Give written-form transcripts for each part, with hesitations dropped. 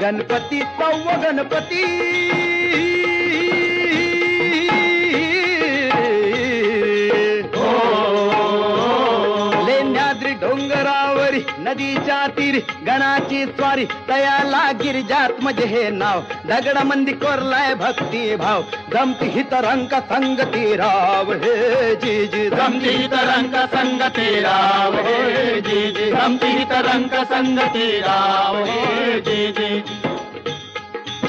गणपती सव्व गणपती लेण्याद्री डोंगरावरी नदीच्या तीरी गणाची स्वारी तयाला गिरिजात म्हणजे हे नाव दगडामंदी कोरलाय भक्ती भाव जमती हित रंग संगती राव हे जी जी जमती हित रंग संगती राव हे जी जी जमती हित रंग संगती राव हे जी जी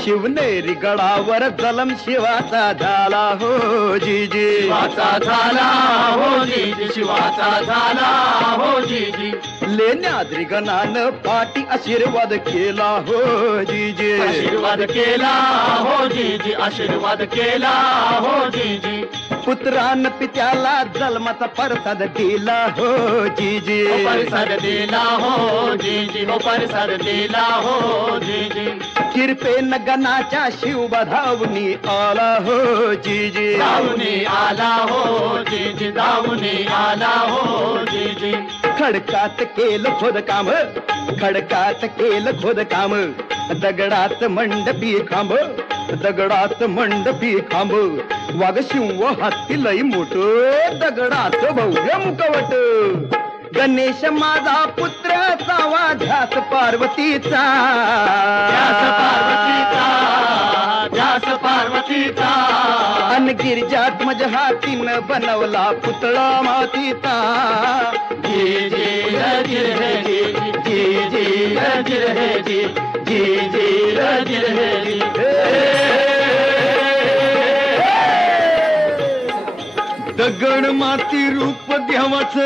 शिवनेरी गडावर जलम शिवाचा झाला हो जी जी शिवाचा झाला हो जी जी शिवाचा झाला हो जी जी लेण्याद्री गणानं पाठी आशीर्वाद केला हो जी जी आशीर्वाद केला हो जी जी आशीर्वाद केला हो जी जी पुत्रान पित्याला जन्माचा प्रसाद दिला हो जी जी प्रसाद दिला हो जी जी हो प्रसाद दिला हो जी जी कृपेन गणाच्या शिव धावणी आला हो जी जी धावणी आला हो जी जी धावणी आला हो जी जी खडकात केलं खोदकाम खडकात केलं खोदकाम दगडात मंडपी खांब दगडात मंडपी खांब वाघ शिव हत्ती लई मोठ दगडात भव्य मुखवट गणेश माझा पुत्र सावा ध्यास पार्वतीचा ध्यास पार्वतीचा अन गिरिजात मज हातीनं बनवला पुतळा मातीचा जी जी रजिर है जी जी जी रजिर है जी जी जी रजिर है जी दगड माती रूप देवाच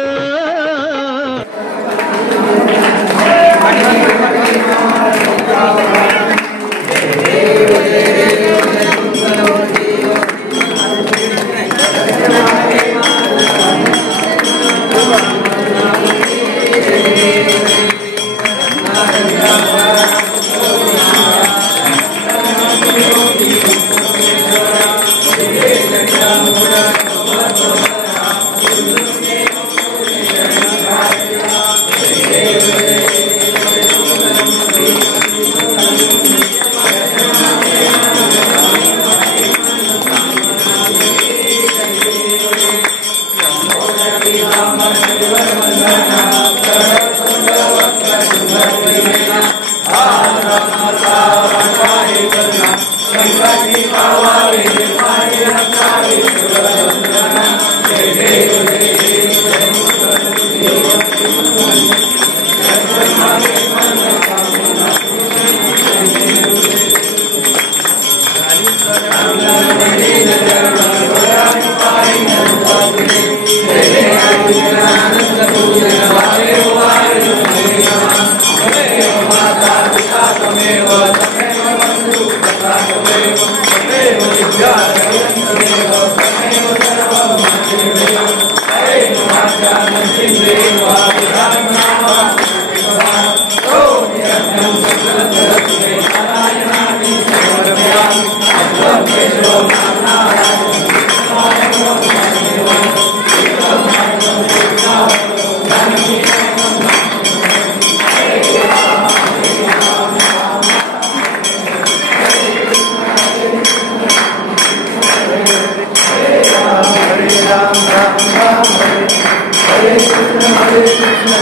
Hare Krishna Krishna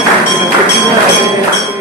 Krishna Hare